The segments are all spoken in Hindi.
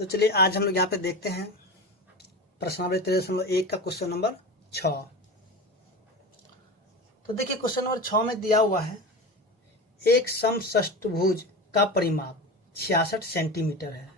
तो चलिए आज हम लोग यहाँ पे देखते हैं प्रश्नावली 13.1 का क्वेश्चन नंबर 6। तो देखिए क्वेश्चन नंबर 6 में दिया हुआ है एक समषष्टभुज का परिमाप 66 सेंटीमीटर है।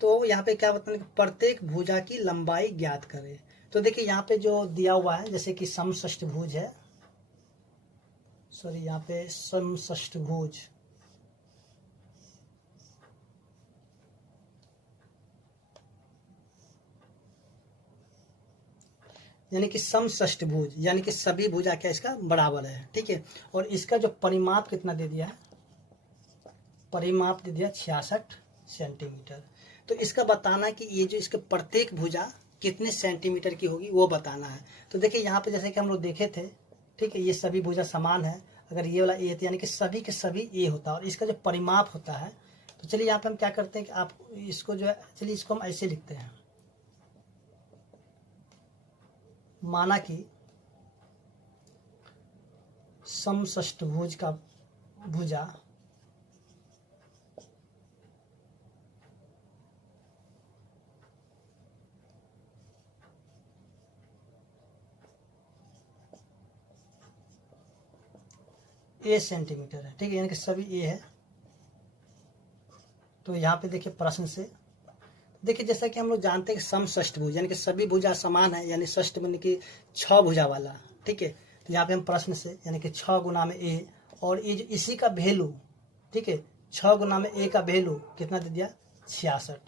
तो यहाँ पे क्या बताना कि प्रत्येक भुजा की लंबाई ज्ञात करें। तो देखिए यहाँ पे जो दिया हुआ है जैसे कि समषष्टभुज है, सॉरी यहाँ पे समषष्टभुज, यानी कि समषष्टभुज यानी कि सभी भुजा क्या इसका बराबर है, ठीक है। और इसका जो परिमाप कितना दे दिया है, परिमाप दे दिया 66 सेंटीमीटर। तो इसका बताना है कि ये जो इसके प्रत्येक भुजा कितने सेंटीमीटर की होगी वो बताना है। तो देखिए यहाँ पे जैसे कि हम लोग देखे थे, ठीक है, ये सभी भुजा समान है। अगर ये वाला ए यानी कि सभी के सभी ए होता है और इसका जो परिमाप होता है, तो चलिए यहाँ पे हम क्या करते हैं कि आप इसको जो है, चलिए इसको हम ऐसे लिखते हैं, माना कि समषष्टभुज का भुजा ए सेंटीमीटर है, ठीक है, यानी कि सभी ए है। तो यहाँ पे देखिए प्रश्न से देखिए जैसा कि हम लोग जानते हैं कि समषष्टभुज यानी कि सभी भुजा समान है, यानी षष्ठ यानी कि 6 भुजा वाला, ठीक है। तो यहाँ पे हम प्रश्न से यानी कि 6 गुना में ए, और ये जो इसी का वैल्यू, ठीक है, 6 गुना में ए का वैल्यू कितना दे दिया 66,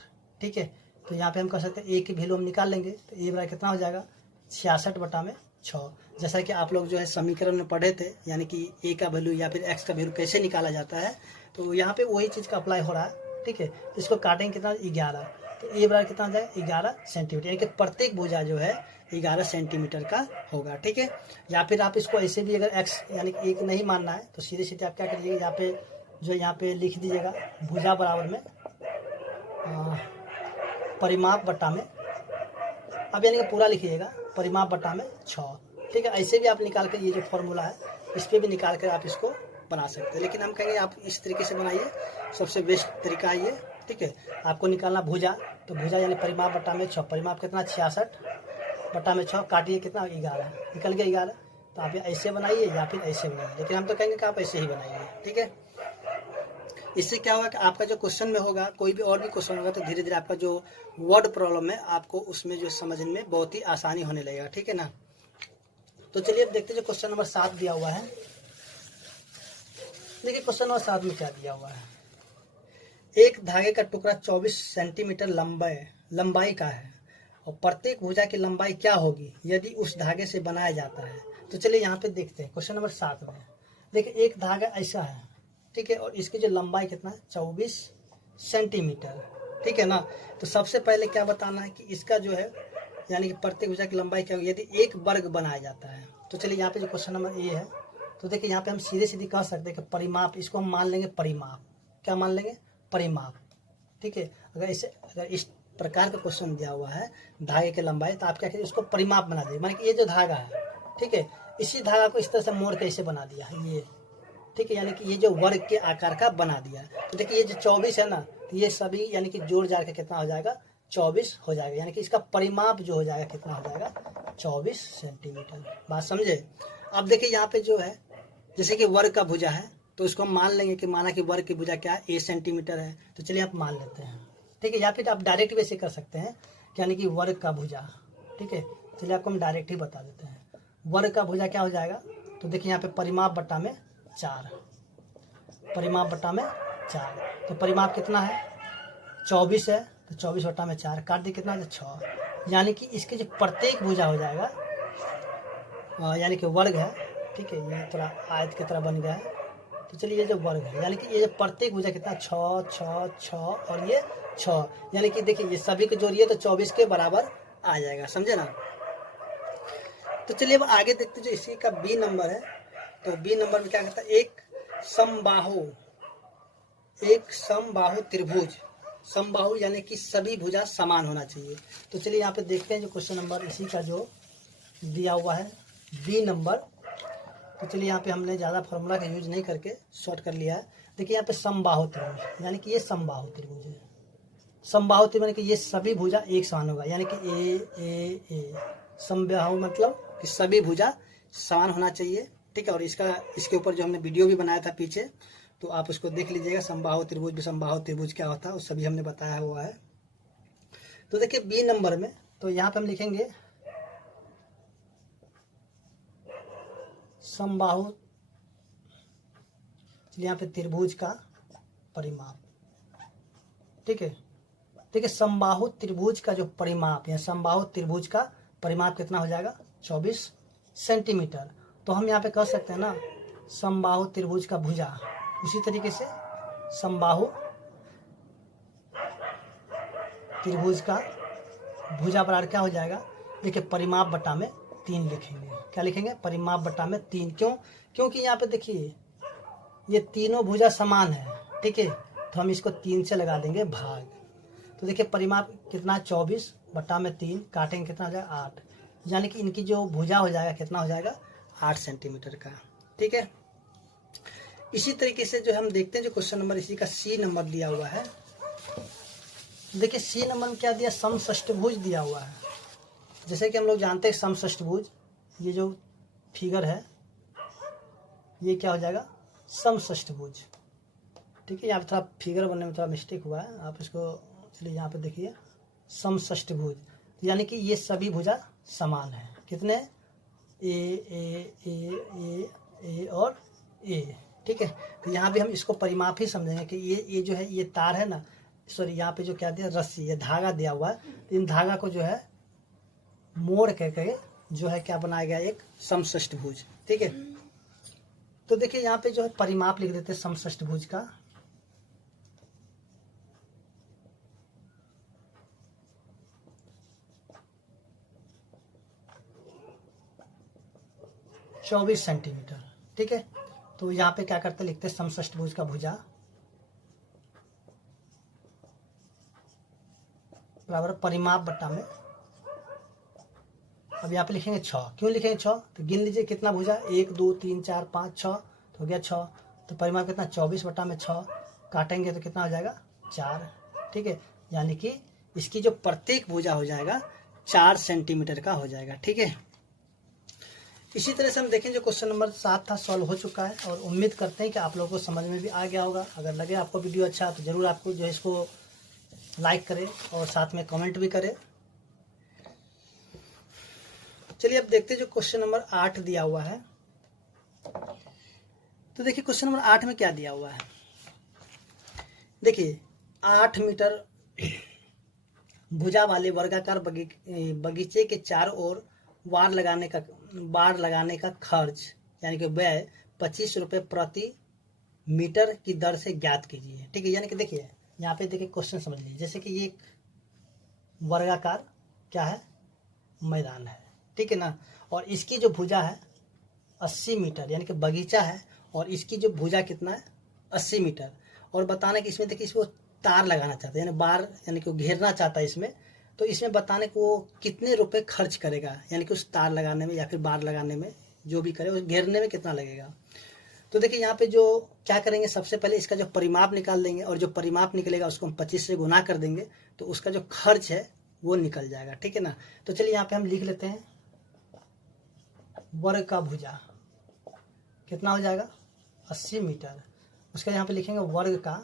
ठीक है। तो यहाँ पे हम कह सकते हैं ए की वैल्यू हम निकाल लेंगे, तो ए बराबर कितना हो जाएगा 66/6। जैसा कि आप लोग जो है समीकरण में पढ़े थे, यानी कि ए का वैल्यू या फिर एक्स का वैल्यू कैसे निकाला जाता है, तो यहाँ पे वही चीज़ का अप्लाई हो रहा है, ठीक है। इसको काटेंगे कितना 11, तो ए बराबर कितना हो जाएगा 11 सेंटीमीटर, यानी कि प्रत्येक भुजा जो है 11 सेंटीमीटर का होगा, ठीक है। या फिर आप इसको ऐसे भी अगर एक्स यानी कि एक नहीं मानना है तो सीधे सीधे आप क्या करिएगा, यहाँ पे जो यहाँ पे लिख दीजिएगा भुजा बराबर में परिमाप बट्टा में, अब यानी कि पूरा लिखिएगा परिमाप बट्टा में 6, ठीक है। ऐसे भी आप निकाल कर ये जो फॉर्मूला है इस पर भी निकाल कर आप इसको बना सकते हैं, लेकिन हम कहेंगे आप इस तरीके से बनाइए, सबसे बेस्ट तरीका है ये, ठीक है। आपको निकालना भुजा, तो भुजा यानी परिमाप बट्टा में 6, परिमाप कितना 66/6, काटिए कितना 11, निकल गया 11। तो आप ऐसे बनाइए या फिर ऐसे बनाइए, लेकिन हम तो कहेंगे कि आप ऐसे ही बनाइए, ठीक है। इससे क्या होगा कि आपका जो क्वेश्चन में होगा, कोई भी और भी क्वेश्चन होगा, तो धीरे धीरे आपका जो वर्ड प्रॉब्लम है आपको उसमें जो समझने में बहुत ही आसानी होने लगेगा, ठीक है ना। तो चलिए अब देखते हैं जो क्वेश्चन नंबर 7 दिया हुआ है। देखिए क्वेश्चन नंबर 7 में क्या दिया हुआ है, एक धागे का टुकड़ा 24 सेंटीमीटर लंबाई का है और प्रत्येक भुजा की लंबाई क्या होगी यदि उस धागे से बनाया जाता है। तो चलिए यहाँ पे देखते हैं क्वेश्चन नंबर 7 में। देखिए एक धागा ऐसा है, ठीक है, और इसकी जो लंबाई कितना है 24 सेंटीमीटर, ठीक है ना। तो सबसे पहले क्या बताना है कि इसका जो है यानी कि प्रत्येक भुजा की लंबाई क्या होगी यदि एक वर्ग बनाया जाता है। तो चलिए यहाँ पे जो क्वेश्चन नंबर ए है, तो देखिए यहाँ पे हम सीधे सीधे कह सकते हैं कि परिमाप, इसको हम मान लेंगे परिमाप, क्या मान लेंगे परिमाप, ठीक है। अगर इस प्रकार का क्वेश्चन दिया हुआ है धागे की लंबाई, तो आप क्या करिए उसको परिमाप बना दीजिए, माने कि ये जो धागा है, ठीक है, इसी धागा को इस तरह से मोड़ के ऐसे बना दिया है ये, ठीक है, यानी कि ये जो वर्ग के आकार का बना दिया है। तो देखिए ये जो 24 है ना, तो ये सभी यानी कि जोड़ जाकर के कितना हो जाएगा 24 हो जाएगा, यानी कि इसका परिमाप जो हो जाएगा कितना हो जाएगा 24 सेंटीमीटर। बात समझे। अब देखिए यहाँ पे जो है जैसे कि वर्ग का भुजा है, तो इसको हम मान लेंगे कि माना कि वर्ग की भुजा क्या है 1 सेंटीमीटर है, तो चलिए आप मान लेते हैं, ठीक है। या फिर आप डायरेक्ट वैसे कर सकते हैं यानी कि वर्ग का भुजा, ठीक है। चलिए आपको हम डायरेक्ट ही बता देते हैं, वर्ग का भुजा क्या हो जाएगा। तो देखिए यहाँ पे परिमाप बट्टा में 4, परिमाप बट्टा में 4, तो परिमाप कितना है 24 है, तो 24/4 काट दी कितना 6, यानी कि इसके जो प्रत्येक भुजा हो जाएगा यानी कि वर्ग है, ठीक है, ये थोड़ा आयत की तरह बन गया है। तो चलिए ये जो वर्ग है यानी कि ये जो प्रत्येक भुजा कितना 6 6 6 और ये 6, यानी कि देखिए ये सभी को जोड़िए तो 24 के बराबर आ जाएगा, समझे ना। तो चलिए अब आगे देखते जो इसी का बी नंबर है। तो बी नंबर में क्या कहता है, एक समबाहु त्रिभुज, समबाहु यानी कि सभी भुजा समान होना चाहिए। तो चलिए यहाँ पे देखते हैं जो क्वेश्चन नंबर इसी का जो दिया हुआ है बी नंबर। तो चलिए यहाँ पे हमने ज़्यादा फार्मूला का यूज नहीं करके शॉर्ट कर लिया है। देखिए यहाँ पे समबाहु त्रिभुज यानी कि ये समबाहु त्रिभुज है, समबाहु त्रिभुज यानी कि ये सभी भुजा एक समान होगा, यानी कि ए समबाहु मतलब कि सभी भुजा समान होना चाहिए। ठीक है, और इसके ऊपर जो हमने वीडियो भी बनाया था पीछे, तो आप उसको देख लीजिएगा। समबाहु त्रिभुज विषमबाहु त्रिभुज क्या होता है वो सभी हमने बताया हुआ है। तो देखिए बी नंबर में, तो यहाँ पे हम लिखेंगे समबाहु, यहाँ पे त्रिभुज का परिमाप। ठीक है, देखिए समबाहु त्रिभुज का जो परिमाप या समबाहु त्रिभुज का परिमाप कितना हो जाएगा 24 सेंटीमीटर। तो हम यहाँ पे कह सकते हैं ना समबाहु त्रिभुज का भुजा, उसी तरीके से समबाहु त्रिभुज का भुजा बराबर क्या हो जाएगा, देखिए परिमाप बटा में 3 लिखेंगे। क्या लिखेंगे, परिमाप बटा में 3। क्यों, क्योंकि यहाँ पे देखिए ये तीनों भुजा समान है। ठीक है, तो हम इसको 3 से लगा देंगे भाग। तो देखिए परिमाप कितना 24 बटा में 3, काटेंगे कितना हो जाएगा 8, यानी कि इनकी जो भुजा हो जाएगा कितना हो जाएगा 8 सेंटीमीटर का। ठीक है, इसी तरीके से जो हम देखते हैं जो क्वेश्चन नंबर इसी का सी नंबर दिया हुआ है। देखिए सी नंबर में क्या दिया, समषष्टभुज दिया हुआ है। जैसे कि हम लोग जानते हैं समषष्टभुज, ये जो फिगर है ये क्या हो जाएगा समषष्टभुज। ठीक है, यहाँ पे थोड़ा फिगर बनने में थोड़ा मिस्टेक हुआ है, आप इसको चलिए यहाँ पे देखिए समषष्टभुज, यानी कि ये सभी भुजा समान है। कितने, ए ए ए ए ए और ए। ठीक है, तो यहाँ भी हम इसको परिमाप ही समझेंगे कि ये जो है ये तार है ना, सॉरी यहाँ पे जो क्या दिया रस्सी, ये धागा दिया हुआ है, तो इन धागा को जो है मोड़ करके जो है क्या बनाया गया एक समषष्टभुज। ठीक है, तो देखिए यहाँ पे जो है परिमाप लिख देते हैं समषष्टभुज का। चौबीस सेंटीमीटर। ठीक है, तो यहाँ पे क्या करते लिखते हैं समषष्टभुज का भुजा बराबर परिमाप बटा में, अब यहाँ पे लिखेंगे 6। क्यों लिखेंगे 6, तो गिन लीजिए कितना भुजा, 1 2 3 4 5 6, तो हो गया 6। तो परिमाप कितना 24 बटा में 6, काटेंगे तो कितना हो जाएगा 4। ठीक है, यानी कि इसकी जो प्रत्येक भुजा हो जाएगा 4 सेंटीमीटर का हो जाएगा। ठीक है, इसी तरह से हम देखें जो क्वेश्चन नंबर 7 था सॉल्व हो चुका है, और उम्मीद करते हैं कि आप लोगों को समझ में भी आ गया होगा। अगर लगे आपको वीडियो अच्छा तो जरूर आपको जो है इसको लाइक करें और साथ में कमेंट भी करें। चलिए अब देखते हैं जो क्वेश्चन नंबर 8 दिया हुआ है। तो देखिए क्वेश्चन नंबर 8 में क्या दिया हुआ है, देखिए 8 मीटर भुजा वाले वर्गाकार बगीचे के चारों ओर बाड़ लगाने का खर्च यानी कि व्यय 25 रुपये प्रति मीटर की दर से ज्ञात कीजिए। ठीक है, यानी कि देखिए यहाँ पे देखिए क्वेश्चन समझ लीजिए, जैसे कि ये एक वर्गाकार क्या है मैदान है। ठीक है ना, और इसकी जो भुजा है 80 मीटर, यानी कि बगीचा है, और इसकी जो भुजा कितना है 80 मीटर। और बताने कि इसमें देखिए इसको तार लगाना चाहता है, यानी बार यानी कि वो घेरना चाहता है इसमें, तो इसमें बताने को वो कितने रुपए खर्च करेगा, यानी कि उस तार लगाने में या फिर बार लगाने में जो भी करे उस घेरने में कितना लगेगा। तो देखिए यहाँ पे जो क्या करेंगे, सबसे पहले इसका जो परिमाप निकाल देंगे, और जो परिमाप निकलेगा उसको हम 25 से गुना कर देंगे, तो उसका जो खर्च है वो निकल जाएगा। ठीक है ना, तो चलिए यहाँ पे हम लिख लेते हैं वर्ग का भुजा कितना हो जाएगा 80 मीटर, उसका यहाँ पे लिखेंगे वर्ग का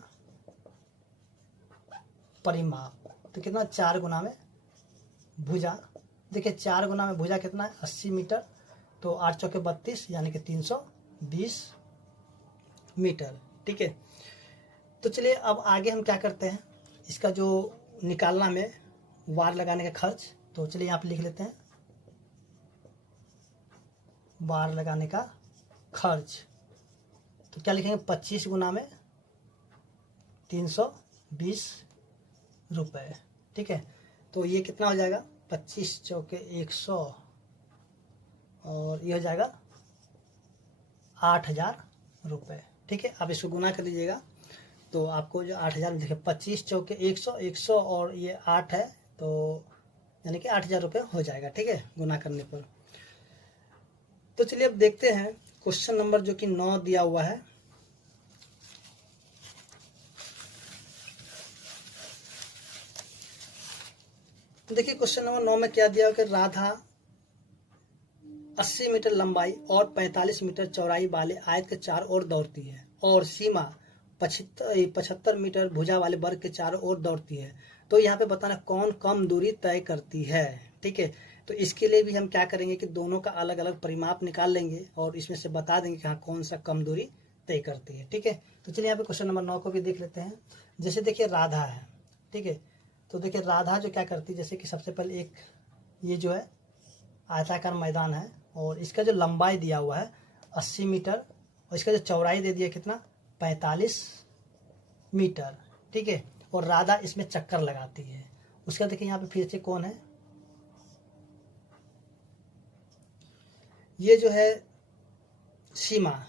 परिमाप, तो कितना 4 गुना में भुजा। देखिए 4 गुना में भुजा कितना है 80 मीटर, तो 8 चौके 32 यानी कि 320 मीटर। ठीक है, तो चलिए अब आगे हम क्या करते हैं, इसका जो निकालना में वार लगाने का खर्च, तो चलिए यहाँ पे लिख लेते हैं वार लगाने का खर्च, तो क्या लिखेंगे 25 गुना में 320 रुपये। ठीक है, तो ये कितना हो जाएगा 25 चौके 100, और ये हो जाएगा 8000 रुपये। ठीक है, आप इसको गुना कर लीजिएगा, तो आपको जो 8000 में देखिए 25 चौके 100 और ये 8 है, तो यानी कि 8000 रुपये हो जाएगा। ठीक है, गुना करने पर। तो चलिए अब देखते हैं क्वेश्चन नंबर जो कि 9 दिया हुआ है। तो देखिए क्वेश्चन नंबर 9 में क्या दिया कि राधा 80 मीटर लंबाई और 45 मीटर चौड़ाई वाले आयत के चारों ओर दौड़ती है और सीमा 75 मीटर भुजा वाले वर्ग के चारों ओर दौड़ती है। तो यहाँ पे बताना कौन कम दूरी तय करती है। ठीक है, तो इसके लिए भी हम क्या करेंगे कि दोनों का अलग अलग परिमाप निकाल लेंगे और इसमें से बता देंगे कि हाँ कौन सा कम दूरी तय करती है। ठीक है, तो चलिए यहाँ पे क्वेश्चन नंबर 9 को भी देख लेते हैं। जैसे देखिए राधा है, ठीक है, तो देखिए राधा जो क्या करती है, जैसे कि सबसे पहले एक ये जो है आयताकार मैदान है और इसका जो लंबाई दिया हुआ है 80 मीटर और इसका जो चौड़ाई दे दिया कितना 45 मीटर। ठीक है, और राधा इसमें चक्कर लगाती है। उसका देखिए यहाँ पे फिर से कौन है, ये जो है सीमा।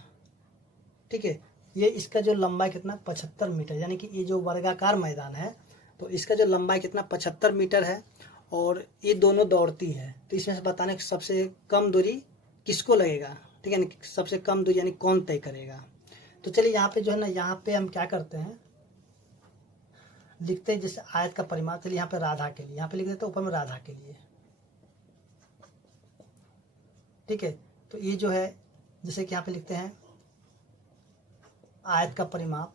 ठीक है, ये इसका जो लंबाई कितना 75 मीटर, यानी कि ये जो वर्गाकार मैदान है तो इसका जो लंबाई कितना 75 मीटर है और ये दोनों दौड़ती है। तो इसमें से बताने कि सबसे कम दूरी किसको लगेगा। ठीक है, सबसे कम दूरी यानी कौन तय करेगा। तो चलिए यहाँ पे जो है ना, यहाँ पे हम क्या करते हैं, लिखते हैं जैसे आयत का परिमाप। चलिए यहाँ पे राधा के लिए यहाँ पे लिख देते हैं ऊपर में राधा के लिए। ठीक है, तो ये जो है जैसे कि यहाँ पे लिखते हैं आयत का परिमाप,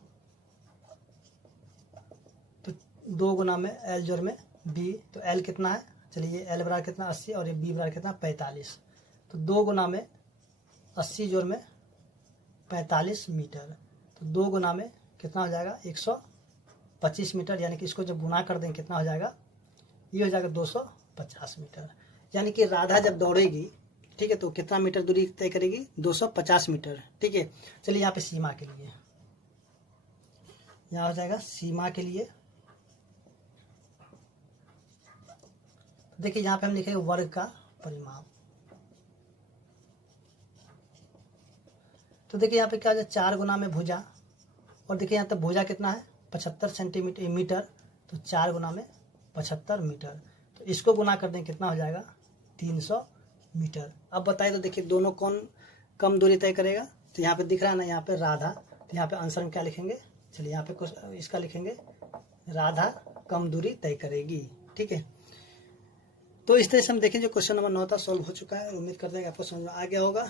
तो 2 गुना में एल जोड़ में बी, तो एल कितना है, चलिए एल बराबर कितना 80 और ये बी बराबर कितना 45, तो 2 गुना में 80 जोड़ में 45 मीटर, तो 2 गुना में कितना हो जाएगा 125 मीटर, यानी कि इसको जब गुना कर देंगे कितना हो जाएगा, ये हो जाएगा 250 मीटर। यानी कि राधा जब दौड़ेगी, ठीक है, तो कितना मीटर दूरी तय करेगी 250 मीटर। ठीक है, चलिए यहाँ पे सीमा के लिए, यहाँ हो जाएगा सीमा के लिए, देखिए यहाँ पे हम लिखेंगे वर्ग का परिमाप। तो देखिए यहाँ पे क्या है 4 गुना में भुजा, और देखिए यहाँ तक भुजा कितना है 75 सेंटीमीटर मीटर, तो 4 गुना में 75 मीटर, तो इसको गुना कर दें कितना हो जाएगा 300 मीटर। अब बताइए तो देखिए दोनों कौन कम दूरी तय करेगा। तो यहाँ पे दिख रहा है ना, यहाँ पे राधा, तो यहाँ पे आंसर में क्या लिखेंगे, चलिए यहाँ पे इसका लिखेंगे राधा कम दूरी तय करेगी। ठीक है, तो इस तरह से हम देखें जो क्वेश्चन नंबर 9 था सॉल्व हो चुका है। उम्मीद करते हैं कि आपको समझ में आ गया होगा।